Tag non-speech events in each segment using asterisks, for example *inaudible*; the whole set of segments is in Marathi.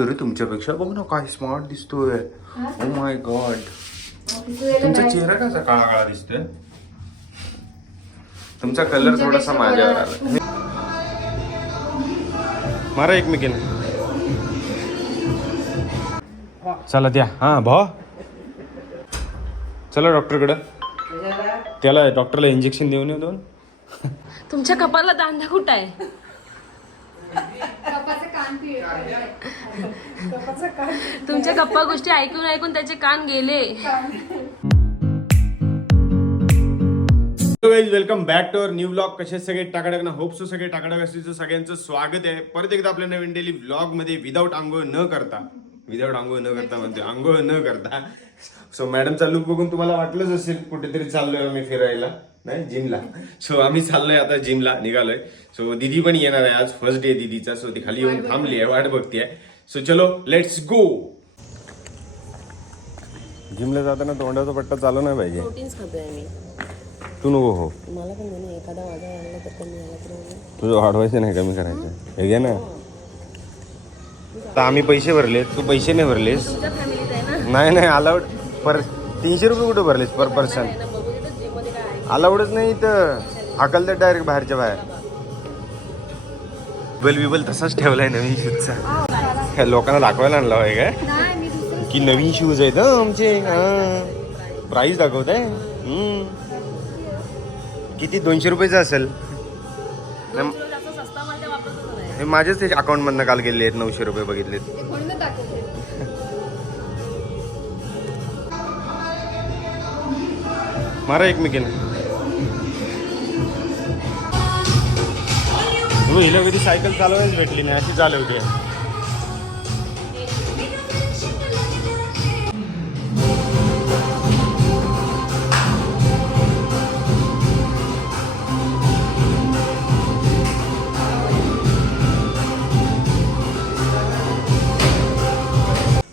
दिसतोय रे तुमच्यापेक्षा बघ ना काय स्मार्ट दिसतोय. ओ माय गॉड तुमचा चेहरा कसा काळा काळा दिसतोय? तुमचा कलर थोडासा माझ्यावर आला मारा एकमेकीने. चला द्या. हा भाऊ. चला डॉक्टरकडं त्याला? डॉक्टरला इंजेक्शन देऊन येऊ दोन तुमच्या कपाला दांडा कुठं आहे? तुमच्या गप्पा गोष्टी ऐकून ऐकून त्याचे कान गेले. Welcome back to our new blog कसे सगळे? टाकाडक ना होप सो सगळे टाकाडक असतील सगळ्यांचं स्वागत आहे. परत एकदा आपल्या नवीन डेली ब्लॉगमध्ये विदाऊट आंघोळ न करता. विदाऊट आंघोळ न करता म्हणते. आंघोळ न करता. सो मॅडमचा लुक बघून तुम्हाला वाटलंच असेल कुठेतरी चाललोय आम्ही फिरायला नाही? जिमला सो आम्ही चाललोय आता जिमला निघालोय. सो दिदी पण येणार आहे आज. First day दिदीचा. सो ती खाली येऊन थांबली आहे वाट बघतीये. सो चलो लेट्स गो जिमला जाताना तोंडाचा पट्टा चालू नाही पाहिजे. प्रोटीन्स खातोय मी तू नको हो मला पण एखादा आणला तर कमी आला तर तुझं वाढवायचं नाही कमी करायचं. हे. घे ना. तर आम्ही पैसे भरले तू पैसे नाही भरलेस. आहे नाही नाही अलाउड पर तीनशे रुपये कुठे भरलेस पर पर्सन आहे. अलाउडच नाही तर हाकल तर डायरेक्ट बाहेरच्या बाहेर. बल बिबल तसाच ठेवलाय नवीन शूजचा लोकांना दाखवायला आणला होय काय? की नवीन शूज आहेत हं आमचे. प्राइस दाखवत आहे किती? दोनशे रुपयाचं असेल. हे माझेच ते अकाउंट मधनं काल गेले आहेत नऊशे रुपये बघितलेत. मारा एकमेकीने. हिला कधी सायकल चालवायच भेटली नाही अशी चालवते.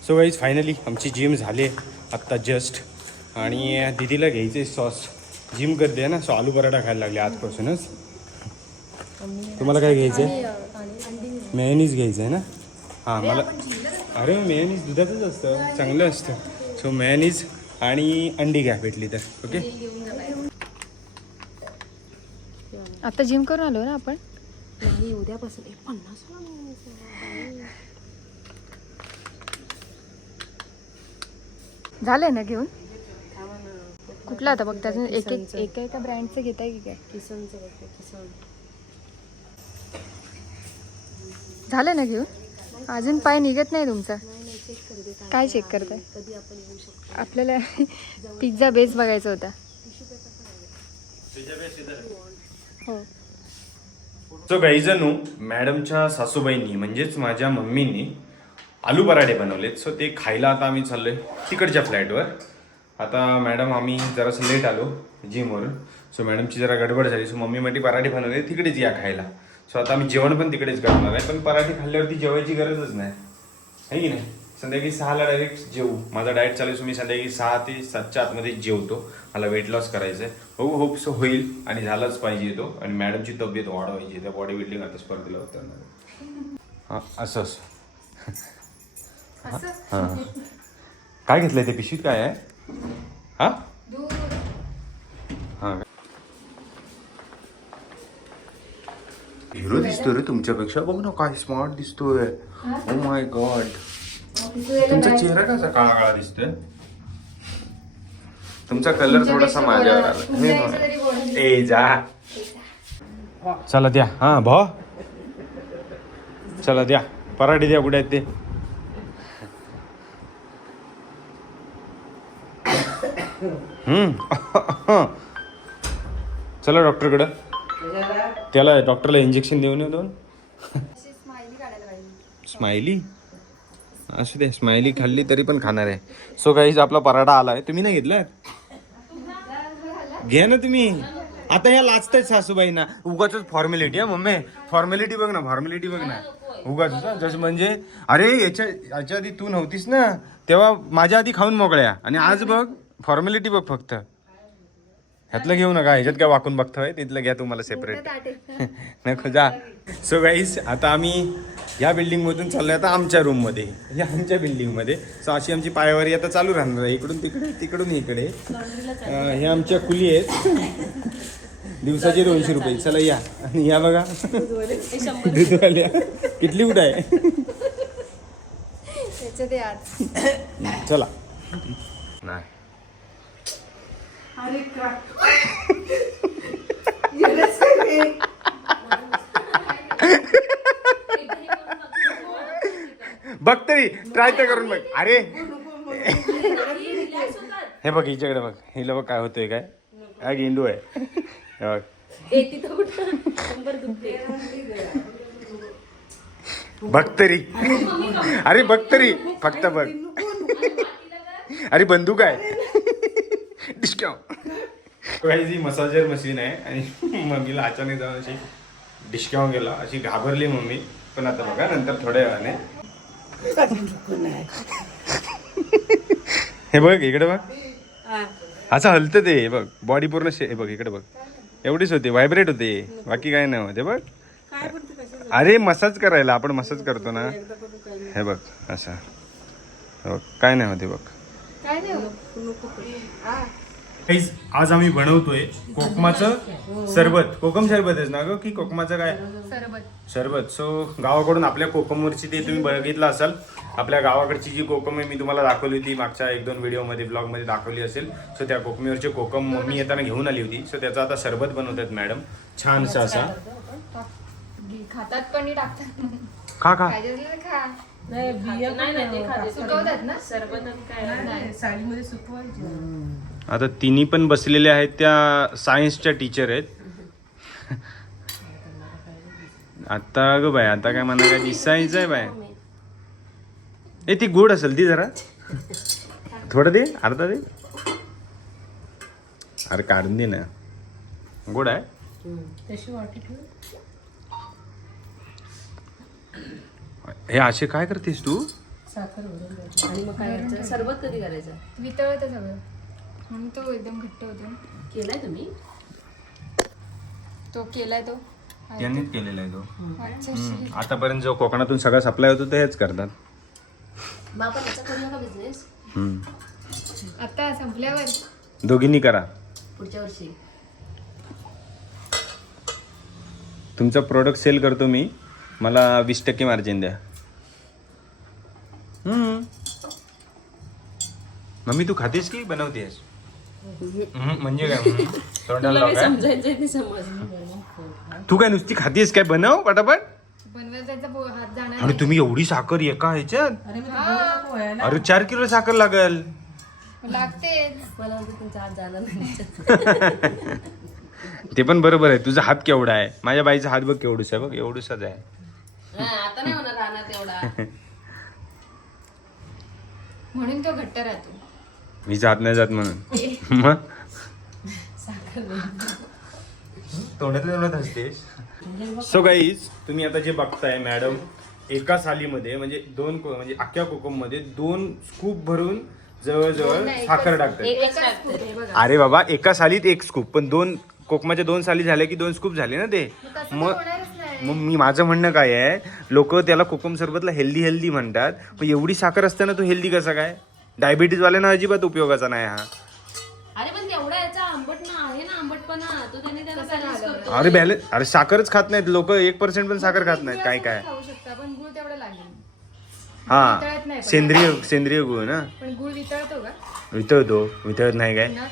सो गाईज फायनली आमची जिम झाली. आत्ता जस्ट आणि दिदीला घ्यायचे सॉस जिम करते आहे ना सो आलू पराठा खायला लागले आजपासूनच. तुम्हाला काय घ्यायचं आहे मेयनीज घ्यायचं आहे ना? हां मला अरे मेयनीज दुधाचंच असतं. चांगलं असतं. सो मेयनीज आणि अंडी घ्या भेटली तर. ओके आता जिम करून आलो ना आपण? नाही उद्यापासून एक पन्नास झालंय ना घेऊन? कुठला आता बघ त्यातून एक एक एका एका ब्रँडचं घेताय की काय? किसनचं बघते किसन. झालं ना घेऊन? अजून पाय निघत नाही तुमचा? काय चेक करताय? कधी आपण येऊ शकतो? आपल्याला *laughs* पिझ्झा बेस बघायचा होता. हो. सो जणू मॅडमच्या सासूबाईंनी म्हणजेच माझ्या मम्मींनी आलू पराठे बनवलेत. सो ते खायला आता आम्ही चाललो आहे तिकडच्या फ्लॅटवर. आता मॅडम आम्ही जरासं लेट आलो जिमवरून. सो मॅडमची जरा गडबड झाली. सो मम्मी मध्ये पराठे बनवले तिकडेच या खायला. सो आता आम्ही जेवण पण तिकडेच करणार आहे. पण पराठे खाल्ल्यावरती जेवायची गरजच नाही. आहे की नाही? संध्याकाळी सहाला डायरेक्ट जेवू. माझा डाएट चालू आहे, सो मी संध्याकाळी सहा ते सातच्या आतमध्ये जेवतो. मला वेट लॉस करायचं आहे. हो होप सो होईल. आणि झालाच पाहिजे तो. आणि मॅडमची तब्येत वाढवायची त्या बॉडी बिल्डिंग आता स्पर्धेला उतरणार हां असं असं. हां. काय घेतलंय ते पिशवीत काय आहे? हां? हां. हिरो दिसतोय रे तुमच्यापेक्षा. बघ ना काय स्मार्ट दिसतोय. ओ माय गॉड तुमचा चेहरा कसा काळा काळा दिसतोय? तुमचा कलर थोडासा माझ्यावर आला. ए जा. चला द्या. हा भाऊ. चला द्या. पराठे द्या कुठे आहेत ते? चला डॉक्टरकडं. त्याला डॉक्टरला इंजेक्शन देऊन येऊ दोन. स्माइली असू दे स्माइली खाल्ली तरी पण खाणार आहे. सो काहीच आपला पराठा आलाय. तुम्ही नाही घेतला घ्या ना तुम्ही. आता ह्या लाचतायत सासूबाईंना. उगाच फॉर्मॅलिटी हा मम्मी. फॉर्मॅलिटी बघ ना फॉर्मॅलिटी बघ ना. उगाच जसं म्हणजे अरे याच्या याच्या आधी तू नव्हतीस ना तेव्हा माझ्या आधी खाऊन मोकळ्या. आणि आज बघ फॉर्मॅलिटी बघ फक्त. ह्यातलं घेऊ नका ह्याच्यात काय वाकून बघतोय? तिथलं घ्या तुम्हाला सेपरेट *laughs* नको जा. सो गाईस आता आम्ही या बिल्डिंग मधून चाललोय आता आमच्या रूममध्ये. या आमच्या बिल्डिंगमध्ये. सो अशी आमची पायावारी आता चालू राहणार आहे. इकडून तिकडे तिकडून इकडे. अं, हे आमच्या खुली आहेत. दिवसाचे दोनशे रुपये. चला या. आणि या बघा. दूधवाल्या *laughs* किटली कुठं आहे? *laughs* त्याच्यात ते आज चला. नाही. बघ तरी ट्राय तर करून बघ. अरे. हे बघ हिच्याकडे बघ. हिला बघ काय होतंय काय? हा गेंडू आहे. हे बघ. बघ तरी. अरे बघ तरी. फक्त बघ. अरे बंदूक आहे. डिस्काउ ही मसाजर मशीन आहे आणि *laughs* मम्मीला अचानक जाऊन अशी डिस्काउंट गेला. अशी घाबरली मम्मी. पण आता बघा नंतर थोड्या वेळाने. हे बघ इकडे बघ. असं हलतं ते हे बघ. बॉडी पूर्ण शे- हे बघ इकडे बघ. एवढीच होते व्हायब्रेट होते. बाकी काय नाही होते बघ. अरे मसाज करायला. आपण मसाज करतो ना. हे बघ असं. हे बघ काय नाही होते बघ. गाईज आज आम्ही बनवतोय कोकमाचं सरबत. कोकम सरबत आहे ना ग? की कोकमाचं काय? सरबत. सरबत. सो गावाकडून आपल्या कोकमवरची ते तुम्ही बघितलं असाल आपल्या गावाकडची जी कोकम आहे मी तुम्हाला दाखवली होती मागच्या एक दोन व्हिडिओमध्ये ब्लॉगमध्ये दाखवली असेल. सो त्या कोकमीवरची कोकम मम्मी येताना घेऊन आली होती. सो त्याचा आता सरबत बनवतात मॅडम. छानसा असा. खातात पण खा खा. नाही सुकवतात ना? साडीमध्ये सुकवायची. आता तिन्ही पण बसलेल्या आहेत त्या सायन्सच्या टीचर आहेत. आता ग बाय आता काय म्हणा काय दिसायचं आहे बाय ए ती गोड असेल ती जरा. थोडं दे अर्धा दे. अरे काढून दे ना. गोड आहे. तशी वाटी हे असे काय करतेस तू? साखर भरून द्यायची. आणि मग काय करायचं? सरबत कधी करायचं वितळत सगळं. म्हणून तो एकदम घट्ट होतो. केलाय तुम्ही? तो केलाय तो. यांनीच केलेला आहे तो. अच्छा, हम्म. आतापर्यंत जो कोकणातून सगळा सप्लाय होतो ते हेच करतात. बाबा त्याचा करूया का बिझनेस हम्म. आता संपल्यावर. दोघींनी करा. पुढच्या वर्षी. तुमचा प्रोडक्ट सेल करतो मी. मला वीस टक्के मार्जिन द्या. हम्म. मम्मी तू खातेस की बनवतेस? हम्म, म्हणजे काय. तोंडाला लाव? समजायचंय ते समज तू काय नुसती खातेस काय? बनव पटापट. बनवायला त्याचा पो- हात जाणार आणि तुम्ही एवढी साखर एका ह्याच्यात? अरे चार किलो साखर लागल. नाही. लागतेच. मला वाटतं तुमचा हात जाणार नाही. *laughs* ते पण बरोबर आहे. तुझा हात केवढा आहे? माझ्या बाईचा हात बघ केवढूस आहे बघ एवढूसाच आहे. हा, *laughs* म्हणून तो घट्ट राहतो. मीचा हात नाही जात म्हणून. *laughs* मग? तोंडातल्या तोंडात असतेस. सो गाईज तुम्ही आता जे बघताय मॅडम एका सालीमध्ये म्हणजे दोन को- म्हणजे अख्ख्या कोकममध्ये दोन स्कूप भरून जवळजवळ साखर टाकतात. अरे बाबा एका सालीत एक स्कूप पण दोन कोकमाच्या दोन साली झाले की दोन स्कूप झाले ना ते? मग मग मी माझं म्हणणं काय आहे लोक त्याला कोकम सरबतला हेल्दी हेल्दी म्हणतात. पण एवढी साखर असताना तो हेल्दी कसा काय? डायबिटीज वाल्यांना अजिबात उपयोगाचा नाही हा. अरे पण तेवढा याचा आंबट ना आहे ना आंबटपणा. तो त्याने त्याला balance करतो. अरे बॅलन्स अरे साखरच खात नाहीत लोक. एक पर्सेंट पण साखर खात नाहीत काय काय? खाऊ शकता पण गुळ तेवढा लागेल. वितळत हा नाही पण. सेंद्रिय सेंद्रिय गुळ ना? पण गुळ वितळतो का? वितळतो. वितळत नाही काय? ना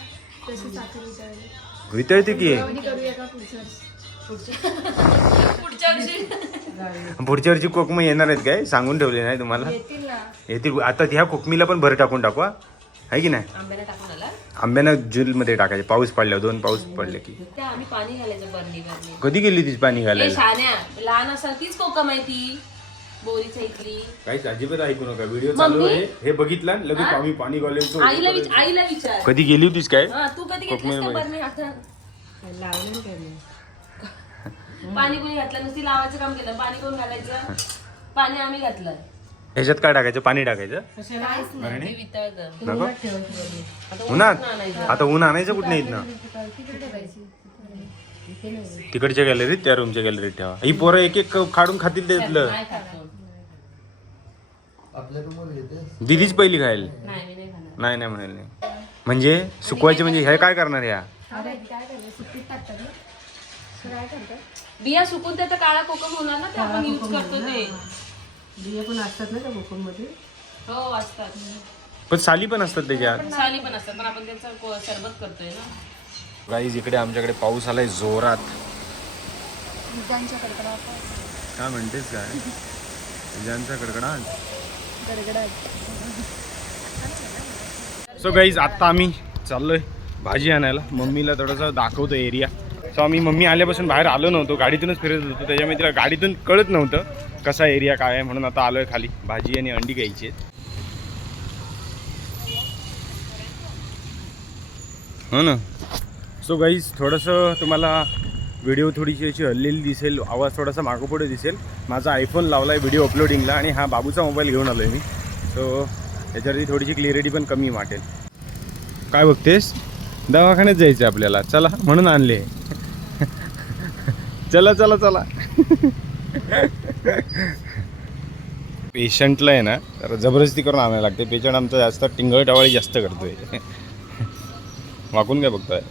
तशी साखर वितळली वितळते की? करूया का पुढच्या वर्षी. पुढच्या वर्षी कोकम येणार आहेत काय? सांगून ठेवले नाही तुम्हाला? येतील ना. येतील. आता ह्या कोकमीला पण भर टाकून टाकू हा? आहे की नाही? आंब्याला टाकून आला? आंब्यानं जूनमध्ये टाकायचे. पाऊस पडल्यावर दोन पाऊस पडले की. त्या आम्ही पाणी घालायचं बरणी बरणी कधी गेली तीच पाणी ए घालायला? शान्या लहान असाल तीच कोकम आहे ती. काहीच अजिबात ऐकू नका. व्हिडिओ चालू मम्मी? आहे. हे बघितलं लगेच आम्ही पाणी घालायचो. आईला विच आईला विचार. कधी गेली होतीस काय? हा तू कधी घेतलीस का. बरणी लावलं. पाणी कोणी घातलं नुसती लावायचं काम केलं पाणी कोण घालायचं पाणी आम्ही घातलं. ह्याच्यात काय टाकायचं? पाणी टाकायचं? कशाला? भरणी? वितळतं. नको. उन्हात आता ऊन आणायचं कुठं नाहीत ना तिकडच्या गॅलरीत त्या रूमच्या गॅलरीत ठेवा. ही पोरं एक एक काढून खातील त्यातलं नाही खातो दिदीच पहिली खायला नाही मी नाही खाणार. नाही नाही म्हणाल. नाही म्हणजे सुकवायचे म्हणजे हे काय करणार या? बिया सुकून त्याचा काळा कोकम होणार ना ते आपण यूज करतो ते. बिया पण असतात ना त्या मध्ये हो असतात. पण साली पण असतात त्याच्यात साली पण असतात पण आपण त्याचं को- सरबत करतोय ना. गाईज इकडे आमच्याकडे पाऊस आलाय जोरात. काय म्हणतेस काय? विजांचा कडकडाट. गडगडाट सो गाईज आत्ता आम्ही चाललोय भाजी आणायला. मम्मीला थोडंसं दाखवतो एरिया सो आम्ही मम्मी आल्यापासून बाहेर आलो नव्हतो गाडीतूनच फिरत होतो. त्याच्यामुळे तिला गाडीतून कळत नव्हतं कसा एरिया काय आहे म्हणून आता आलो आहे खाली. भाजी आणि अंडी घ्यायची हो ना? सो गाईज थोडंसं तुम्हाला व्हिडिओ थोडीशी अशी हल्लेली दिसेल आवाज थोडासा मागोपुढे दिसेल. माझा आयफोन लावला आहे व्हिडिओ अपलोडिंगला आणि हा बाबूचा मोबाईल घेऊन आलो आहे मी. सो त्याच्यावरती थोडीशी क्लिअरिटी पण कमी वाटेल. काय बघतेस? दवाखान्यात जायचं आपल्याला. चला म्हणून आणले. चला चला चला. पेशंटला आहे ना तर जबरदस्ती करून आणायला लागते. पेशंट आमचा जास्त टिंगळ टवाळी जास्त करतोय. वाकून काय बघताय?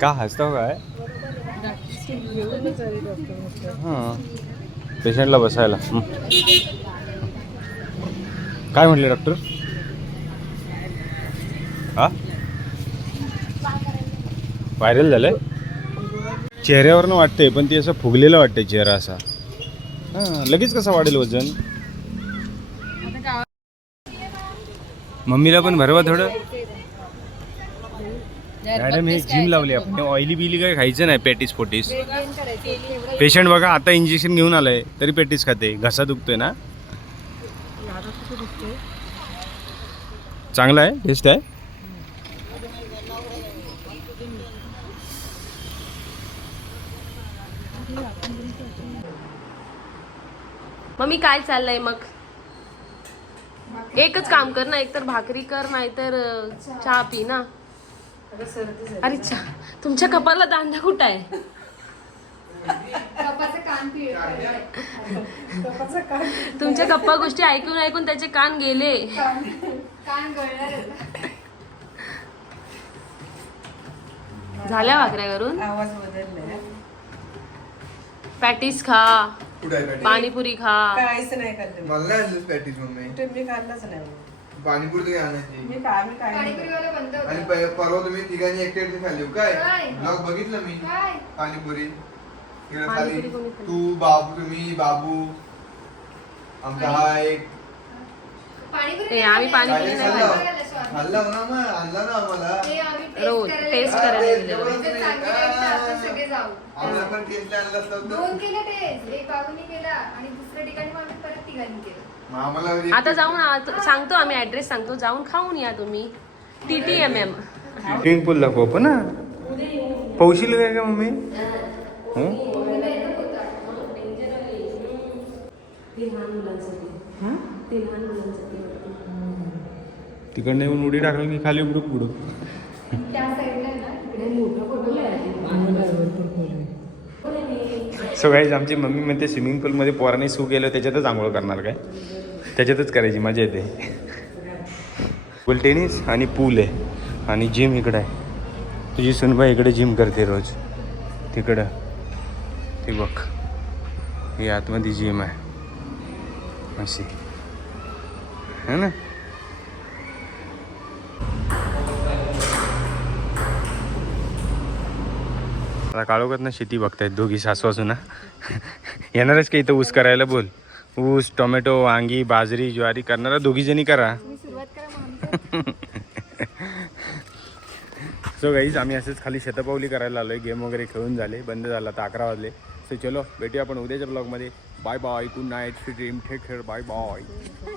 का हसतो काय? हां. पेशंटला बसायला. काय म्हटले डॉक्टर? व्हायरल झालंय. चेहऱ्यावरनं वाटतंय पण ते असं फुगलेलं वाटतंय चेहरा असा. हां लगेच कसं वाढेल वजन? मम्मीला पण भरवा थोडं. मॅडम हे जिम लावली आपण. ऑइली बिली काय खायचं नाही पॅटीस फोटीस पेशंट बघा आता इंजेक्शन घेऊन आलंय तरी पॅटीस खाते. घसा दुखतोय ना? चांगला आहे टेस्ट आहे? मम्मी काय चाललंय मग? एकच काम कर ना एकतर भाकरी कर नाहीतर चहा पी ना. अरे चहा तुमच्या कपाला दांडा कुठं आहे? तुमच्या गप्पा गोष्टी ऐकून ऐकून त्याचे कान गेले. झाल्या भाकऱ्या करून पॅटीस खा. कुठे आहे पॅटी? पाणीपुरी खा. काहीच नाही खाल्लं मला नाही आणलंच पॅटीस मम्मी. ते मी खाल्लंच नाही. पाणीपुरी तरी आणायची मी काय मी काय नाही. आणि प- परवा तुम्ही तिघांनी एकटे खाल्ली हो. काय? ब्लॉग बघितलं मी. पाणीपुरी. खाली पाणीपुरी कोणी खाल्ली? तू बाबू तुम्ही बाबू. आमचा हा एक. आम्ही पाणीपुरी काय नाही खाल्लं. खाल्लं. खाल्लं मग आणला ना आम्हाला. रोज टेस्ट हा, करायला ते गेलेलो. आम्हाला पण टेस्ट आणलं असतं दोन केले टेस्ट एक बाबूनी केला आणि दुसऱ्या ठिकाणी मग आम्ही परत तिघांनी केलं. मग आम्हाला एक- आता जाऊन आ- सांगतो आम्ही ऍड्रेस सांगतो. जाऊन खाऊन या तुम्ही. T T M M swimming pool दाखव पण ना पौशील काय का मम्मी? हं? तिकडनं येऊन उडी टाकलं की खाली उडूक उडूक सो गाईज आमची मम्मी म्हणते स्विमिंग पूलमध्ये पोराने सू केलं त्याच्यातच आंघोळ करणार काय? त्याच्यातच करायची मजा येते. पूल टेनिस आणि पूल आहे. आणि जिम इकडं आहे. तुझी सुनबाई इकडे जिम करते रोज. तिकडं. ती बघ. ही आतमध्ये जिम आहे. अशी. है ना? आता काळोखात शेती बघतायत दोघी सासू असून येणारच का इथं ऊस करायला बोल. ऊस टोमॅटो वांगी बाजरी ज्वारी करणारा दोघी जणी करा. सो गाईज आम्ही असंच खाली शतपावली करायला आलोय. गेम वगैरे खेळून झाले. बंद झाला आता अकरा वाजले. सो चलो भेटूया आपण उद्याच्या ब्लॉगमध्ये bye bye good night dream take care bye bye